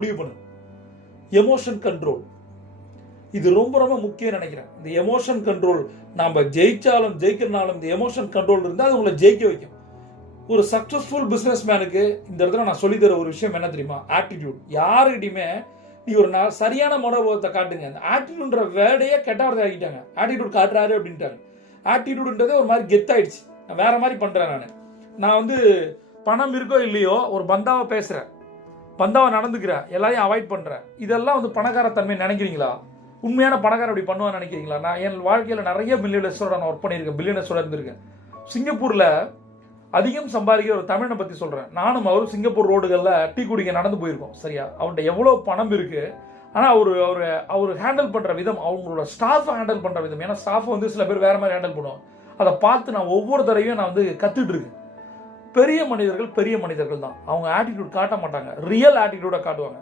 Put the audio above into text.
முடிவு பண்ணு. Emotion control இது ரொம்ப ரொம்ப முக்கியம் நினைக்கிறேன். இந்த எமோஷன் கண்ட்ரோல் நாம ஜெயிச்சாலும் ஜெயிக்கிறனாலும் இந்த எமோஷன் கண்ட்ரோல் இருந்தால் அது உங்களை ஜெயிக்க வைக்கும். ஒரு சக்சஸ்ஃபுல் பிசினஸ் மேனுக்கு இந்த இடத்துல நான் சொல்லி தர ஒரு விஷயம் என்ன தெரியுமா? ஆட்டிடியூட். யாருக்கிட்டையுமே நீ ஒரு சரியான மனோபாவத்தை காட்டுங்க. அந்த ஆட்டிடியூட்ன்ற வேர்டையே கெட்ட வார்த்தை ஆகிட்டாங்க. ஆட்டிடியூட் காட்டுறாரு அப்படின்ட்டாங்க. ஆட்டிடியூடுன்றதே ஒரு மாதிரி கெத்தாயிடுச்சு. நான் வேற மாதிரி பண்றேன். நான் வந்து பணம் இருக்கோ இல்லையோ ஒரு பந்தாவை பேசுறேன், பந்தாவை நடந்துக்கிறேன், எல்லாரையும் அவாய்ட் பண்றேன். இதெல்லாம் வந்து பணக்காரத்தன்மை நினைக்கிறீங்களா? உண்மையான பணக்காரர் அப்படி பண்ணுவான்னு நினைக்கிறீங்களா? நான் என் வாழ்க்கையில் நிறைய மில்லியனர்ஸோட நான் ஒர்க் பண்ணியிருக்கேன், பில்லியனர்ஸோட இருந்திருக்கேன். சிங்கப்பூர்ல அதிகம் சம்பாதிக்கிற ஒரு தமிழனை பத்தி சொல்றேன். நானும் அவரும் சிங்கப்பூர் ரோடுகள்ல டீ குடிக்க நடந்து போயிருக்கோம். சரியா? அவன்கிட்ட எவ்வளவு பணம் இருக்கு, ஆனா அவர் ஹேண்டில் பண்ற விதம், அவங்களோட ஸ்டாஃப் ஹேண்டில் பண்ற விதம். ஏன்னா ஸ்டாஃப் வந்து சில பேர் வேற மாதிரி ஹேண்டில் பண்ணுவாங்க. அதை பார்த்து நான் ஒவ்வொரு தடவையும் நான் வந்து கத்துட்டு இருக்கேன். பெரிய மனிதர்கள் தான். அவங்க ஆட்டிடியூட் காட்ட மாட்டாங்க, ரியல் ஆட்டிடியூட காட்டுவாங்க.